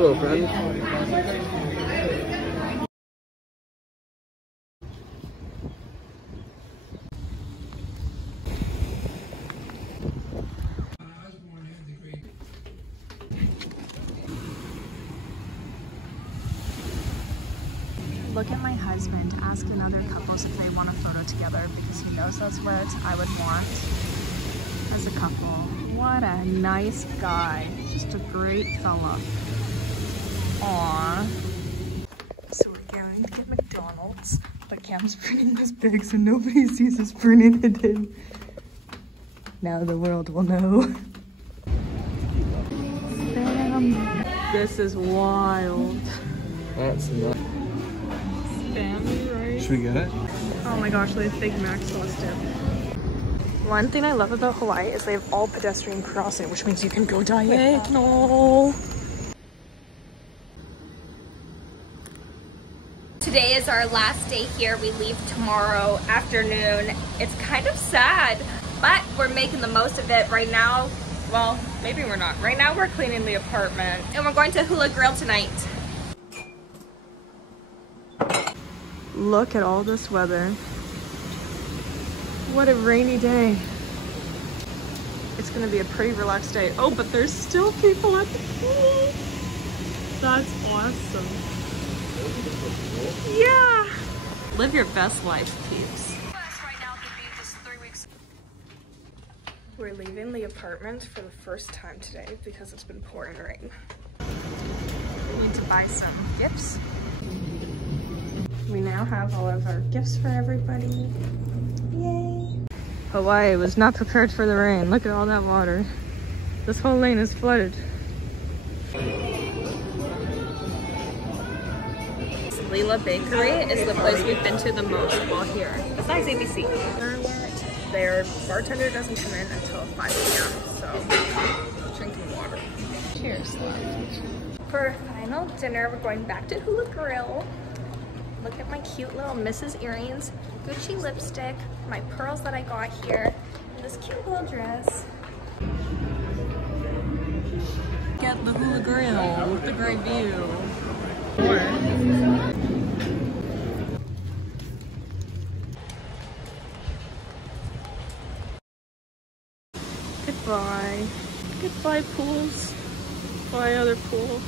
Hello, friend. Look at my husband ask another couples if they want a photo together because he knows that's what I would want as a couple. What a nice guy. Just a great fella. Aww. So we're going to get McDonald's, but Cam's printing this big so nobody sees us printing it in. Now the world will know. Damn. This is wild. That's nuts. Right? Should we get it? Oh my gosh, they have Big Mac sauce dip. One thing I love about Hawaii is they have all pedestrian crossing, which means you can go diagonal. Today is our last day here. We leave tomorrow afternoon. It's kind of sad, but we're making the most of it right now. Well, maybe we're not. Right now we're cleaning the apartment and we're going to Hula Grill tonight. Look at all this weather. What a rainy day. It's gonna be a pretty relaxed day. Oh, but there's still people at the pool. That's awesome. Yeah. Live your best life, peeps. We're leaving the apartment for the first time today because it's been pouring rain. We need to buy some gifts. We now have all of our gifts for everybody. Yay! Hawaii was not prepared for the rain. Look at all that water. This whole lane is flooded. Lila Bakery is the place we've been to the most while here, besides ABC. Their bartender doesn't come in until 5 p.m., so drinking water. Cheers. For final dinner, we're going back to Hula Grill. Look at my cute little Mrs. earrings, Gucci lipstick, my pearls that I got here, and this cute little dress. Get the Hula Grill with the great view. Goodbye. Goodbye, pools. Bye, other pool.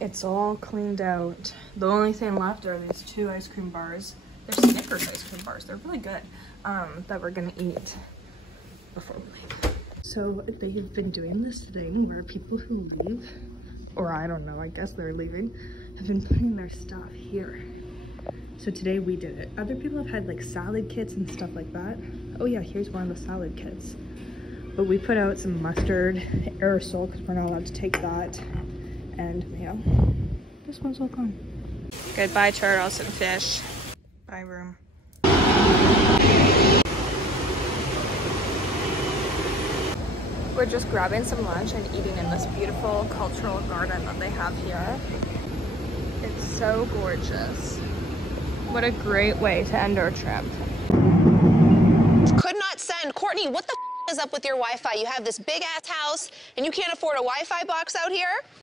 It's all cleaned out. The only thing left are these 2 ice cream bars. They're Snickers ice cream bars. They're really good. That we're gonna eat before we leave. So they have been doing this thing where people who leave, or I don't know, I guess they're leaving, have been putting their stuff here. So today we did it. Other people have had like salad kits and stuff like that. Oh yeah, here's one of the salad kits. But we put out some mustard aerosol because we're not allowed to take that. And yeah, this one's all gone. Goodbye, turtles and fish. Bye, room. We're just grabbing some lunch and eating in this beautiful cultural garden that they have here. It's so gorgeous. What a great way to end our trip. Could not send. Courtney, what the is up with your Wi-Fi? You have this big ass house and you can't afford a Wi-Fi box out here?